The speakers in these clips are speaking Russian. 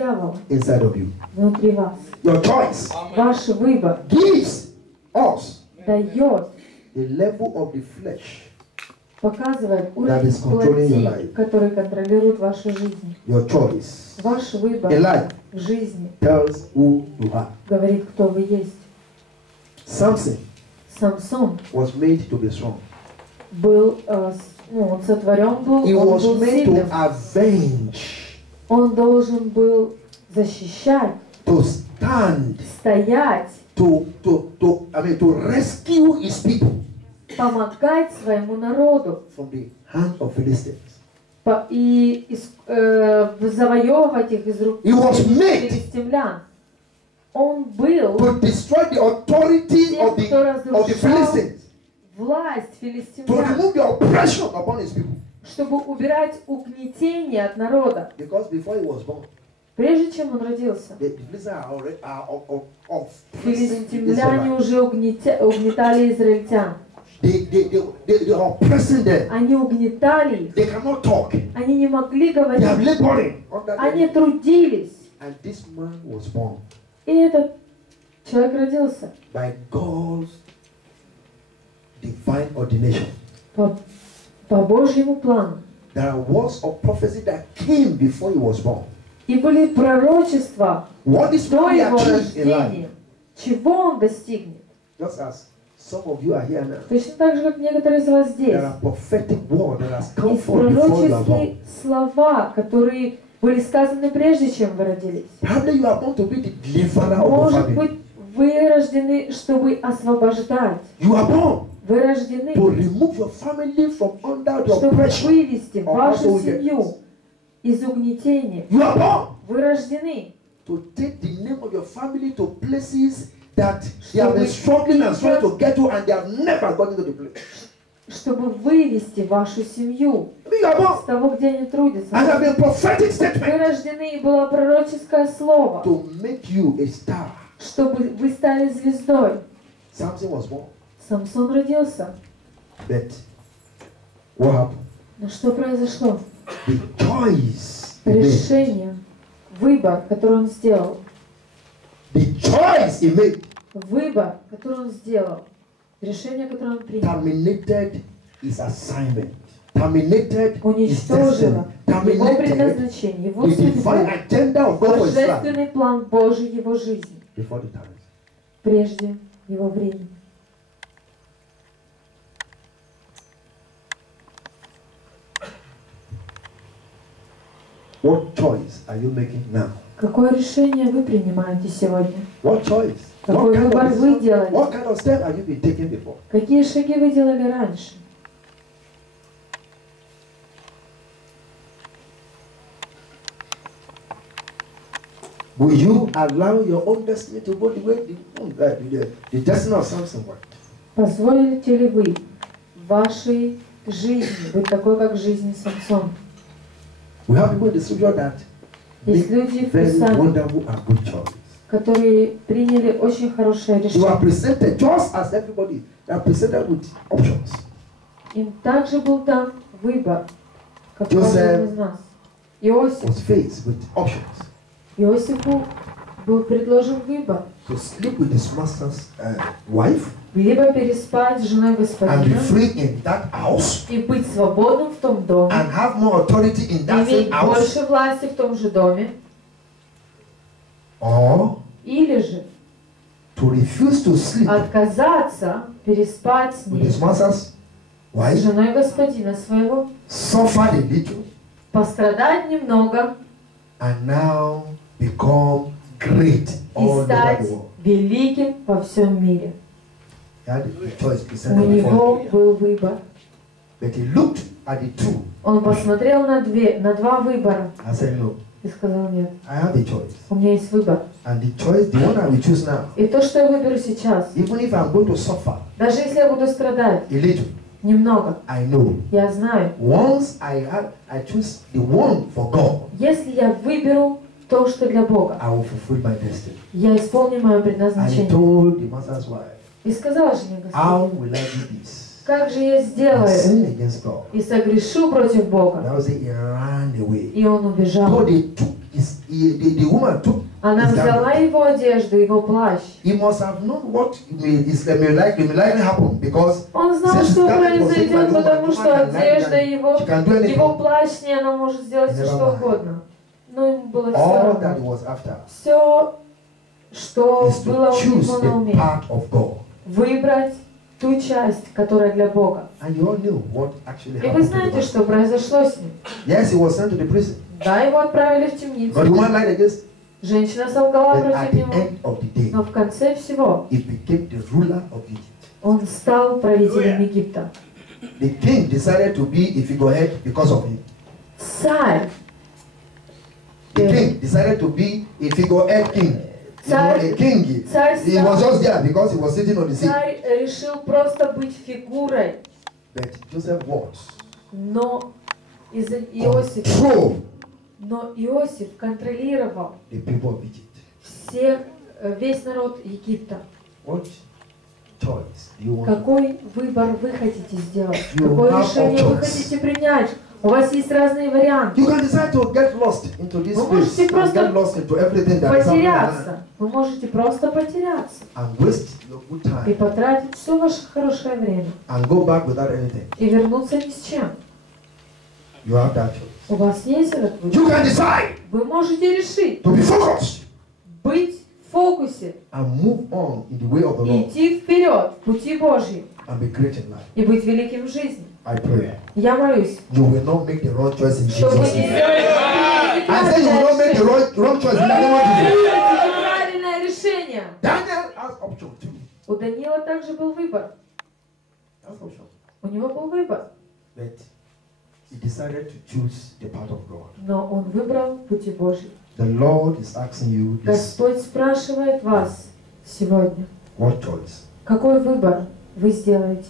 дьявола inside of you. внутри вас. Your choice Ваш выбор gives us дает, the level of the flesh. показывает That is уровень controlling your плоти, life. который контролирует вашу жизнь. Your choice Ваш выбор in life в жизни tells who you are. говорит, кто вы есть. Samson Самсон was made to be strong. был, он сотворен был, He он was был made сильным. to avenge, Он должен был защищать, to stand, стоять, to rescue his people помогать своему народу from the hand of Philistines. и завоевывать их из рук He was made филистимлян. Он был to destroy the authority тем, of кто the разрушал Philistines, власть to филистимлян, remove the oppression upon his people. чтобы убирать угнетение от народа. Because before he was born, Прежде чем он родился, the Philistines are oppressing филистимляне Israelites. уже угнетали израильтян. They are oppressing them. Они угнетали их. They cannot talk. Они не могли They are говорить. laboring under Они them. трудились. And this man was born И этот человек родился by God's divine ordination. по Божьему плану. There was a prophecy that came before he was born. И были пророчества What is до going to его achieve in life? рождения. Чего он достигнет? Just as some of you are here now. Точно так же, как некоторые из вас здесь. There are prophetic words that has come Есть forth before you are born. пророческие слова, которые были сказаны прежде, чем вы родились. Probably you are born to be the deliverer of your Может family. быть, вы рождены, чтобы освобождать. You are born Вы рождены, to remove your family from under the чтобы oppression. вывести of вашу household семью wickedness. из угнетения. You are born Вы рождены, to take the name of your family to places that they have been struggling and trying to get to, and they have never gotten to the place. чтобы вывести вашу семью You are born с того, где они трудятся. and have been prophetic Вы statement рождены, и было пророческое слово, to make you a star. чтобы вы стали звездой. Samson was born, Самсон родился. but what happened? Но что произошло? The choice he made, Решение, выбор, который он сделал. the choice he made Выбор, который он сделал. Решение, которое он принял. terminated his assignment, terminated his Уничтожило destiny, его terminated предназначение, его the divine судьбу, agenda of God for his life божественный план Божий его жизни, before the time. прежде его времени. What choice are you making now? Какое решение вы принимаете сегодня? What choice? Какой выбор вы делали? What kind of step have you been taking before? Какие шаги вы делали раньше? Will you allow your own destiny to go the way the destiny of Samson went? Позволите ли вы вашей жизни быть такой, как жизнь Самсона? We have people in the scripture that Есть make люди в very Писании, wonderful and good choices. которые приняли очень хорошее You are решение. presented just as everybody. They are presented with options. Им также был дан выбор, как Joseph каждому из нас. Иосиф. Was faced with options Иосифу был предложен выбор. to sleep with his master's wife Либо переспать с женой and be господина free in that house и быть свободным в том доме, and have more authority in that иметь same house, больше власти в том же доме, or или же to refuse to sleep отказаться переспать с with ней, his master's с wife, женой господина своего, suffer a little, пострадать немного and now become great и all over стать the world. великим во всем мире. He had the choice У presented него before him. был выбор. But he looked at the two Он посмотрел на два выбора and said, no, и сказал: нет, I have a choice. у меня есть выбор. And the choice, the one I will choose now, И то, что я выберу сейчас, even if I'm going to suffer даже если я буду страдать a little, немного, I know я знаю, once I choose the one for God, если я выберу то, что для Бога, I will fulfill my destiny. я исполню мое And he предназначение. told the master's wife, И сказала жене how Господь: will I do this? как же я I сделаю sin against God. и согрешу против Бога? Now say he ran away. И он убежал. So they took his the woman took Она his взяла garment. его одежду, его плащ. He must have known what may likely happen because Он знал, since что his garment was taken by произойдет, the woman, потому the что woman can lie одежда down. его, She can do anything. его плащ с ней, она может сделать все, Never что mind. угодно. Но ему было все All that he равно. was after Все, что is было to у choose него на the уме. part of God. Выбрать ту часть, которая для Бога. And you all knew what actually И вы happened to the знаете, man. что произошло с ним. Yes, he was sent to the prison. Да, его отправили в But the темницу. woman lied against. Женщина солгала But at против the него. end of the day, Но в конце всего he became the ruler of Egypt. он стал правителем Египта. The king decided to be a figurehead because of him. Царь. The king decided to be a figurehead king. You know, a king. Царь He was стал- just there because he was sitting on the seat. Царь решил просто быть фигурой, But Joseph was но из-за Иосифа. control Но Иосиф контролировал the people of Egypt. весь народ Египта. What choice do you want? Какой выбор вы хотите сделать? You Какое have решение вы options. хотите принять? У вас есть разные варианты. You can decide to get lost into this Вы place можете and просто get lost into everything that is happening Потеряться. Вы можете просто потеряться and waste your good и time потратить все ваше хорошее время and go back without anything. и вернуться ни с чем. You have that choice. У вас есть этот You выбор. can decide Вы можете решить to be focused быть в фокусе and move on in the way of the и Lord идти вперед в пути Божьем and be great in life. и быть великим в жизни. I pray Я молюсь, you will not make the wrong choice in что вы Jesus' не name. сделаете I say you will not make the wrong choice in the name of Jesus. правильное решение. Daniel has option too. У Даниила также был выбор. That's option. У него был выбор. But he decided to choose the path of God. Но он выбрал пути Божьи. The Lord is asking you this. Господь спрашивает вас сегодня, What choice какой выбор вы сделаете?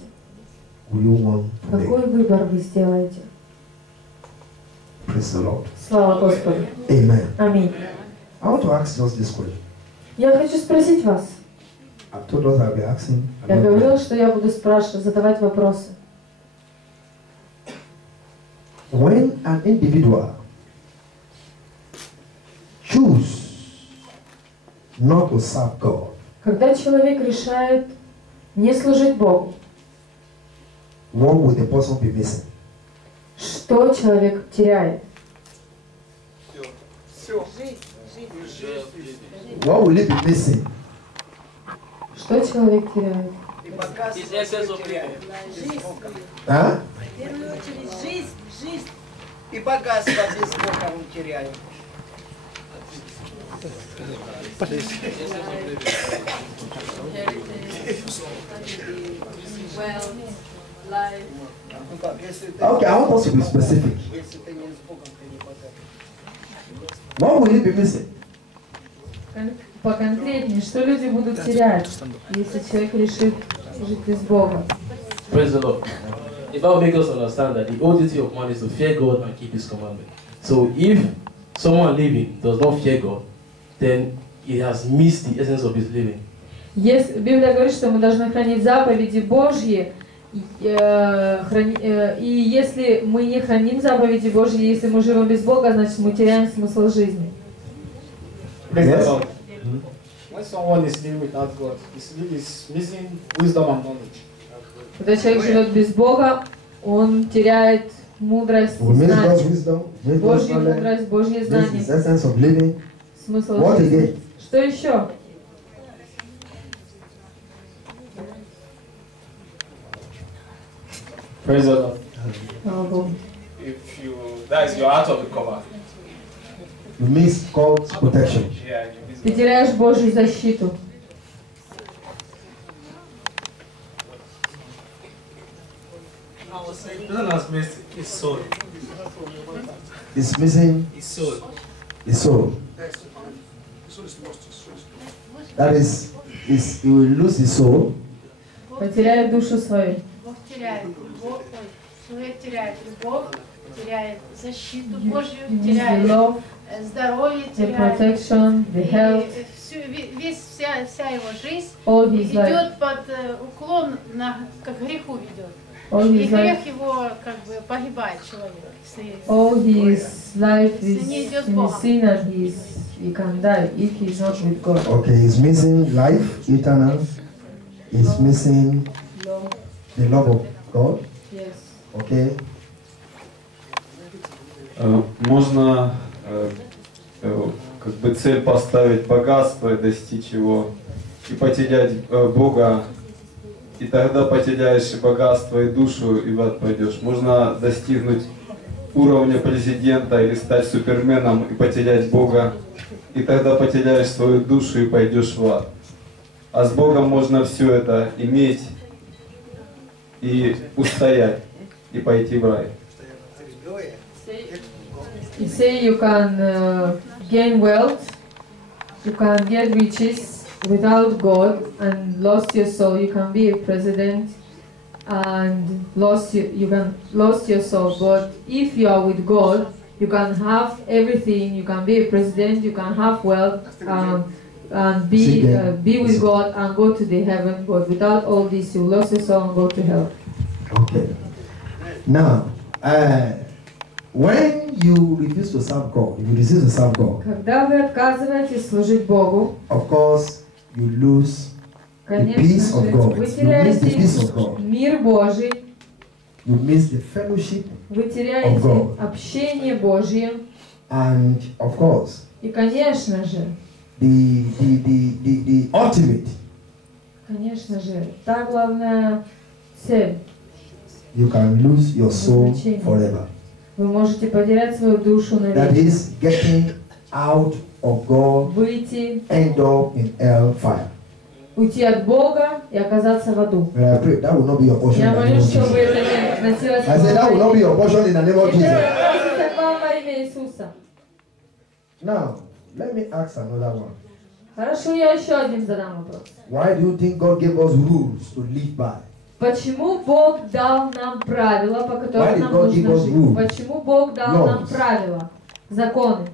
will you want to make? Какой выбор вы сделаете? Praise the Lord. Слава Господу. Amen. Аминь. I want to ask just this question. Я хочу спросить вас. I told us I'll be asking. Я говорила, что я буду спрашивать, задавать вопросы. When an individual choose not to serve God, Когда человек решает не служить Богу, what will the person be missing? что человек теряет? What will he be missing? Что человек теряет? Huh? В первую очередь жизнь и богатство без Бога он теряет. Ну как, если ты, Okay, I want us to be specific. если ты не с Богом, ты не богат. What will he be missing? Поконкретнее, что люди будут терять, если человек решит жить без Бога? Praise the Lord. The Bible makes us understand that the whole duty of man is to fear God and keep His commandment. So if someone living does not fear God, then he has missed the essence of his living. Библия говорит, что мы должны хранить заповеди Божьи, и если мы не храним заповеди Божьи, если мы живем без Бога, значит мы теряем смысл жизни. Praise Yes. the Lord. When someone is living without God, is missing wisdom and knowledge. Когда человек живет без Бога, он теряет мудрость, We miss God's знание, wisdom, miss God's Божью knowledge, мудрость, Божье miss знание, His essence of living. смысл What жизни. again? Что еще? Praise the Lord. Слава Богу. If you, that is your out of the cover. You miss God's protection. Yeah, you miss Ты теряешь Божью защиту. Person has missed his soul. It's missing His soul. his soul. That is, he will lose his soul. Потеряет душу свою. Бог теряет любовь, человек теряет любовь, теряет защиту Божью, The теряет love, здоровье, the теряет protection, the health, вся его жизнь all his life. идет под уклон, к греху ведет. All И his грех life, его как бы погибает человек. Если all his life is не идет с in Богом. sin and he can die if he's not with God. Okay, he's missing life, eternal. He's missing Love. the love of God. Yes. Okay. Можно как бы цель поставить богатство и достичь его, и потерять Бога, и тогда потеряешь и богатство, и душу, и в ад пойдешь. Можно достигнуть уровня президента или стать суперменом и потерять Бога, и тогда потеряешь свою душу и пойдешь в ад. А с Богом можно все это иметь и устоять, и пойти в рай. You say you can gain wealth, you can get riches without God and lost your soul. You can be a president and you can lost your soul. But if you are with God, you can have everything. You can be a president. You can have wealth and be with God and go to the heaven. But without all this, you lost your soul and go to hell. Okay. Now, when you refuse to serve God, if you refuse to serve God, Когда вы отказываетесь служить Богу, of course, you lose the peace конечно of же, God. вы You miss the peace теряете of God. мир Божий, You miss the fellowship, вы of теряете God. общение Божье, and of course, и, конечно же, the ultimate. конечно же, та главная цель. You can lose your soul forever. Вы можете потерять свою душу That навечно. is getting out of God, Выйти, end up in hellfire. уйти от Бога и оказаться в аду. And I pray that will not be your portion. Я in the name молюсь, of чтобы Jesus. это не относилось I said that will not be your portion in the name of Это Jesus. относится к вам во имя Иисуса. Now, let me ask another one. Хорошо, я еще один задам вопрос. Why do you think God gave us rules to live by? Почему Бог дал нам правила, по Why которым did нам God give нужно us жить? rules? Почему Бог дал нам Laws. правила, законы?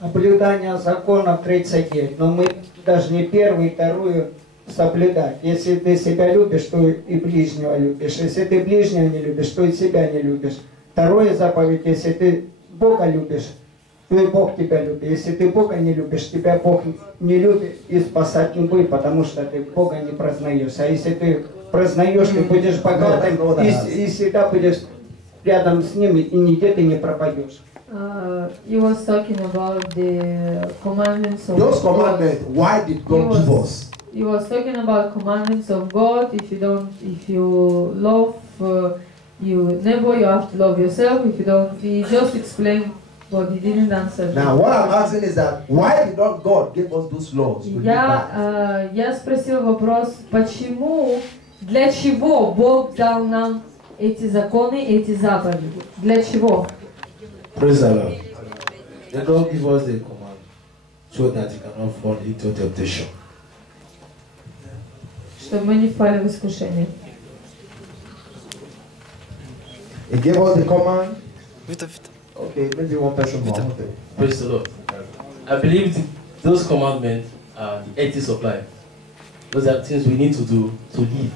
Соблюдание законов 39, но мы должны первую и вторую соблюдать. Если ты себя любишь, то и ближнего любишь. Если ты ближнего не любишь, то и себя не любишь. Второе заповедь, если ты Бога любишь, то и Бог тебя любит. Если ты Бога не любишь, тебя Бог не любит и спасать не будет, потому что ты Бога не прознаешь. А если ты прознаешь, ты будешь богатым и всегда будешь рядом с ним, и нигде ты не пропадешь. He was talking about the commandments of Those God. commandments, why did God give us? He was talking about commandments of God. If you love your neighbor, you have to love yourself. If you don't, he just explained, but he didn't answer. Now, what I'm asking is that why did not God give us those laws to live by? Я спросил вопрос, почему, для чего Бог дал нам эти законы, эти заповеди? Для чего? Praise the Lord. The Lord give us the command so that you cannot fall into temptation. Чтобы мы не впали в искушение. He gave us the command. Okay, maybe one person more. Okay. Praise the Lord. I believe those commandments are the ethics of life. Those are things we need to do to live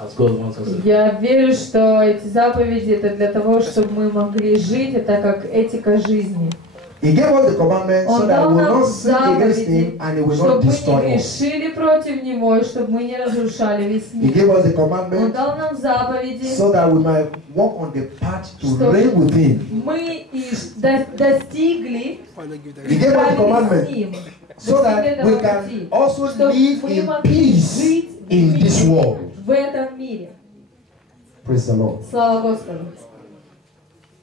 as God wants us to. Я верю, что эти заповеди это для того, чтобы мы могли жить, это как этика жизни. He gave us the commandments so Он that дал we will нам not sin against заповеди, Him and He will not чтобы мы не destroy us. грешили против Него, и чтобы мы не разрушали весь He мир. gave us the Он commandments дал нам заповеди, so that we might walk on the path to Что? reign with Him. мы и достигли He gave us the с commandments Ним, so that достигли we этого can пути, also чтобы live мы in могли peace жить in this world. в этом мире. Praise the Lord. Слава Господу.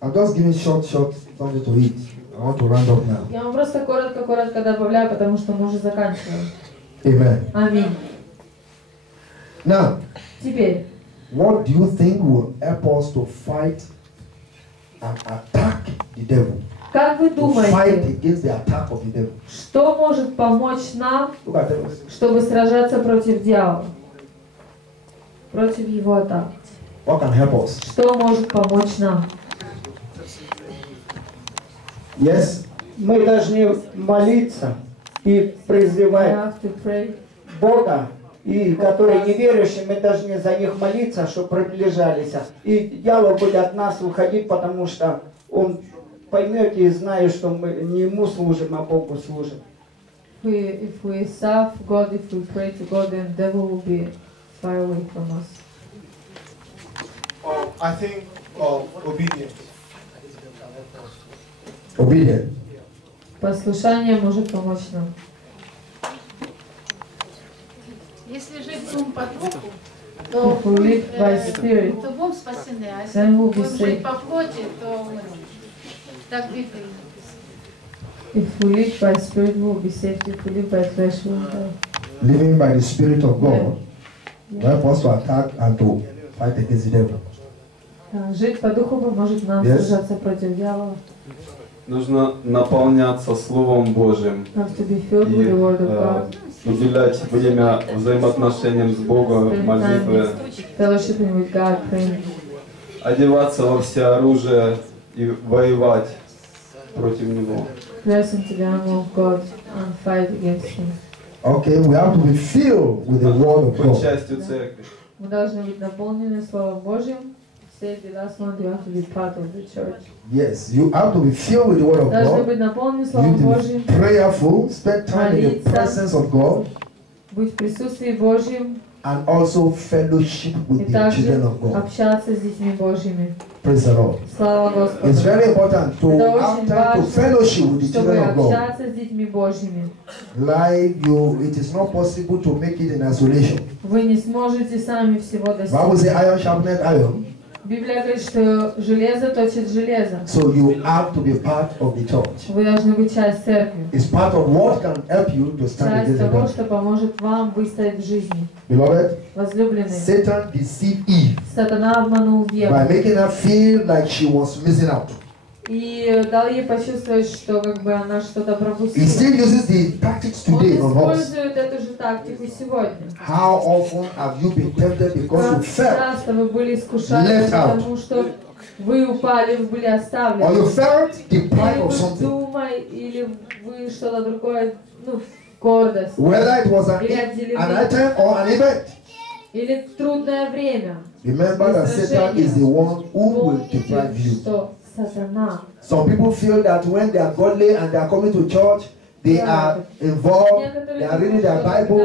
I'm just giving short something to eat. I want to round up now. Я вам просто коротко добавляю, потому что мы уже заканчиваем. Amen. Аминь. Now, Теперь, what do you think will help us to fight and attack the devil? как вы To fight думаете, against the attack of the devil. что может помочь нам, Look at us. чтобы сражаться против дьявола? Против его атак. What can help us? Что может помочь нам? Yes. Мы должны молиться и We призывать have to pray. Бога, и которые неверующие, мы должны за них молиться, чтобы приближались. И дьявол будет от нас уходить, потому что он поймет и знает, что мы не ему служим, а Богу служим. If we serve God, if we pray to God, then devil will be far away from us. I think obedience. Obedient. Послушание может помочь нам. Если жить ум по духу, то If we live by spirit, то будем спасены, а если then we'll be будем жить saved. по плоти, то так в Библии написано. If we live by spirit, we will be saved. If we live by flesh, we will die. Living by the Spirit of God will help us to attack and to fight against the devil. Жить по духу поможет нам Yes. сражаться против дьявола. Нужно наполняться Словом Божьим Have to be filled и with the word of God. уделять время взаимоотношениям с Богом, Spend time молитве, fellowshipping with God, praying. одеваться во все оружие и воевать против Него. Dress into the armor of God and fight against Him. Okay, we have to be filled with the Word of Быть God. частью церкви. Мы должны быть наполнены Словом Божьим. Say the last one, you have to be part of the church. Yes, you have to be filled with the Word of Должны God. быть наполнены You Словом need to Божьим, be prayerful, spend time in the Молиться. presence of God, быть в присутствии Божьем and also fellowship и with the также children of God. общаться с детьми Божьими. Praise the Lord. Слава Господу. It's very important to Это have очень time to важно, fellowship with the чтобы children of God. общаться с детьми Божьими. Like you, it is not possible to make it in isolation. Вы не сможете сами всего Bible says достичь. iron sharpened iron. Библия говорит, что железо точит железо. So you have to be part of the church. Вы должны быть часть церкви. It's part of what can help you to stand Часть against the того, devil. что поможет вам выстоять в жизни. Beloved, Возлюбленные, Satan deceived Eve сатана обманул by Еву making her feel like she was missing out. и дал ей почувствовать, что как бы она что-то He пропустила. still uses the tactics Он today on us. использует эту же тактику сегодня. How often have you been tempted because you Как felt, часто вы были искушены, left out. потому что вы упали, вы были or оставлены. you felt Или deprived of вы something? думай, или вы что-то другое, ну, гордость. Whether it was an Или item or an event. Или в трудное время. Remember that Satan is the one who will deprive Помните, you. что сатана. Some people feel that when they are godly and they are coming to church, they are involved, they are reading their Bible,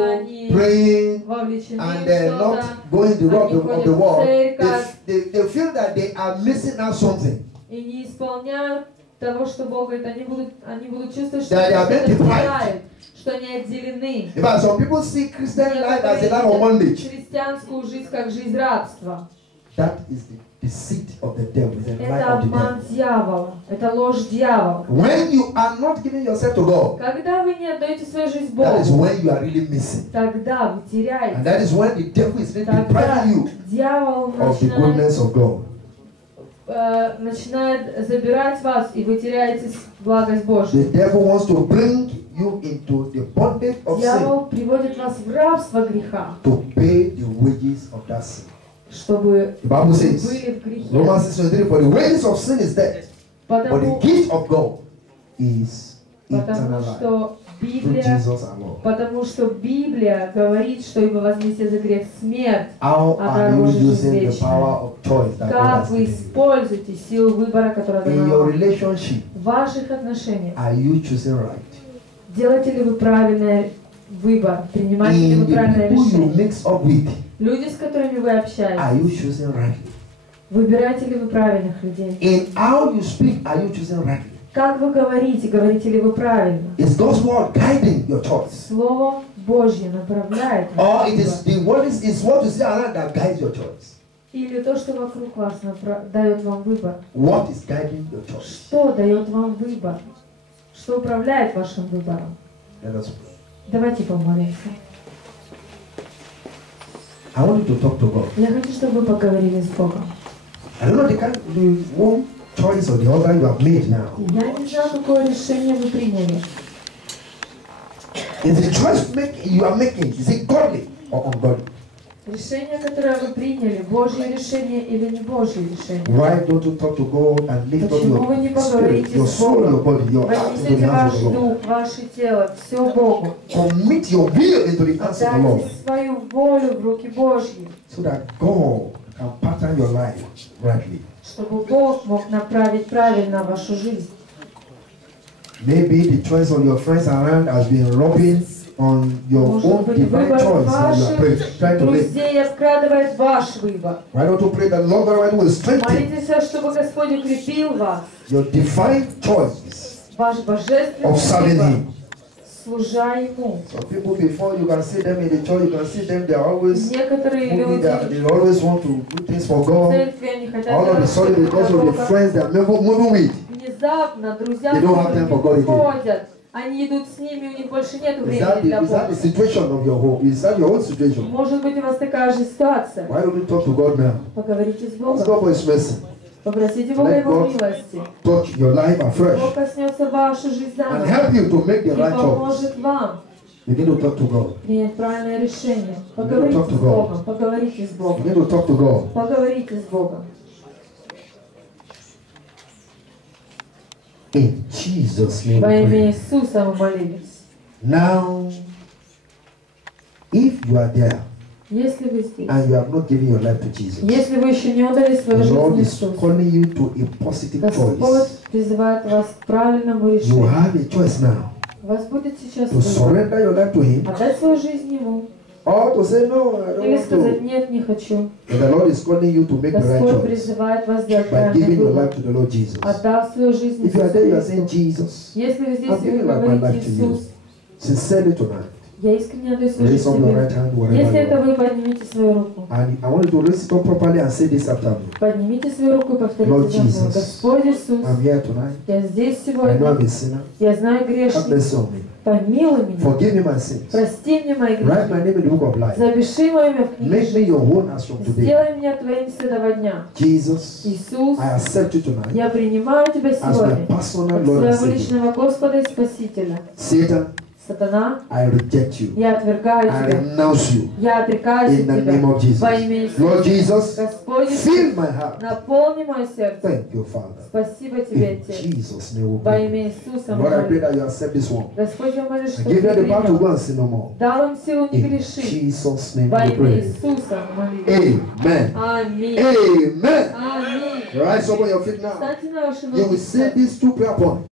praying, Вовлечены and в they're что-то. not going the road Они of ходят the в world. церковь They feel that they are missing out something. и не исполняют того, что Бог говорит. Они будут чувствовать, что That they are being что-то deprived. теряют, что они отделены. In fact, some people see Christian life as a life of bondage. Христианскую жизнь как жизнь рабства. That is the deceit of the devil, the lie Это of the devil. обман дьявола, это ложь дьявола. When you are not giving yourself to God, Когда вы не отдаете свою жизнь that is Богу, when you are really missing. тогда вы And теряете. that is when the devil is really Тогда depriving you дьявол of the goodness of God. начинает забирать вас, и вы теряете благость The Божью. devil wants to bring you into the bondage of sin Дьявол приводит вас в рабство греха, to pay the wages of that sin. чтобы The Bible вы says, были в грехе. Romans 6:23, for the wages of sin is death, but the Потому, gift of God is eternal потому life что through Библия, Jesus our Lord. потому что Библия говорит, что ибо возмездие за грех смерть. How А are you дороже жизнь using the вечная. power of choice that God Как has вы given you? используете силу выбора, которая In дана your вам? relationship, В ваших отношениях are you choosing right? делаете ли вы правильный выбор? Принимаете ли In вы the правильное people you решение? mix up with, Люди, с которыми вы are общаетесь, you choosing rightly? выбираете ли вы правильных людей? In how you speak, are you choosing rightly? Как вы говорите ли вы правильно? Is God's word guiding your choice? Слово Божье направляет Or ваш it is выбор. the word is what you see around that guides your choice? Или то, что вокруг вас дает вам выбор. What is guiding your choice? Что дает вам выбор? Что управляет вашим выбором? Let us pray. Давайте помолимся. I want you to talk to God. Я хочу, чтобы вы поговорили с Богом. I don't know the kind the one choice or the other you have made now. Я не знаю, какое решение вы приняли. Is the choice you are making, is it godly or ungodly? Решение, которое вы приняли, Божье решение или не Божье решение? Why don't you talk to God and lift up Почему вы не your spirit, поговорите your с soul, your Богом? body, your heart into Вознесите the hands ваш of the Lord? дух, ваше тело, все Богу. Commit your will into the hands of the Lord, Отдайте свою волю в руки Божьи, so that God can pattern your life rightly. чтобы Бог мог направить правильно вашу жизнь. Maybe the choice of your friends around has been rubbing on your Может own быть, divine выбор choice that you are ваших trying to make. друзей обкрадывает ваш выбор. Why don't you pray that the Lord Almighty will strengthen Молитесь, чтобы Господь укрепил вас, your divine choice ваш божественный of serving выбор, Him? служа Ему. Some people, before you can see them in the church, you can see them, they are always Некоторые moving, люди they always want to do things for в God. церкви, они хотят All of a делать sudden, что-то because для of the Бога. friends they are moving with, Внезапно друзья They don't have time for God again. ходят, они идут с ними, у них больше нет is времени that для the Бога. situation of your home? Is that your own situation? Может быть, у вас такая же ситуация. Why don't you talk to God now? Поговорите с Ask Богом. God for His mercy. Попросите Бога Let Его God милости. touch your life afresh Бог коснется вашу жизнь and заново help you to make и the right choice. поможет вам You need to talk to God. принять правильное решение. talk Поговорите to с God. Богом. Поговорите с You Богом. need to talk to God. Поговорите с Богом. In Jesus' name Во we имя pray. Иисуса мы молились. Now, if you are there Если вы здесь, and you have not given your life to Jesus, если вы еще не отдали свою the Lord жизнь is Иисусу, calling you to a positive Господь choice. призывает вас к правильному You решению. have a choice now У вас будет сейчас to выбор. surrender your life to Him Отдать свою жизнь Ему. or to say, No, I don't Или want сказать, to. нет, не хочу. But the Lord is calling you to make the right Господь choice призывает вас сделать by правильный giving your выбор. life to the Lord Jesus. Отдав свою жизнь If you are there, you are Иисусу saying, Христу. Jesus, Если вы здесь I'm и вы giving my говорите, life to you. Иисус, Sincerely tonight, я искренне отдаю свою raise жизнь up your right тебе. hand wherever Если you это are. вы, поднимите свою руку. And I want you to raise it up properly and say this after me. Поднимите свою руку и Lord повторите за мной. Jesus, Господь Иисус, I'm here tonight. я здесь I know сегодня. I'm a sinner. Я знаю Have грешник. mercy on me. Помилуй меня. Forgive me my sins. Прости мне мои Write грехи. my name in the book of life. Запиши мое имя в книгу Make me жизни. your own as from today. Сделай меня твоим с этого дня. Jesus, Иисус, I accept you tonight я принимаю тебя as my сегодня personal как Lord and своего Savior. личного Господа и Спасителя. Satan, Сатана, I reject you. я отвергаю I тебя. renounce you Я отрекаюсь in от the name тебя. of Jesus. Во имя Иисуса. Lord Jesus, Господь Иисус, fill my heart. наполни мое сердце. Thank you, Father. Спасибо тебе, In Отец. Jesus' name we Во pray. имя Иисуса мы Lord, I pray молимся. that you accept this one. Господь, я молюсь, And что give ты them the power to принял. go and sin no more. Дал им силу не In грешить. Jesus' name Во we имя pray. Иисуса мы молимся. Amen. Аминь. Amen. Аминь. Rise up on your feet now. Встаньте на ваши You will ноги. say these two prayer points.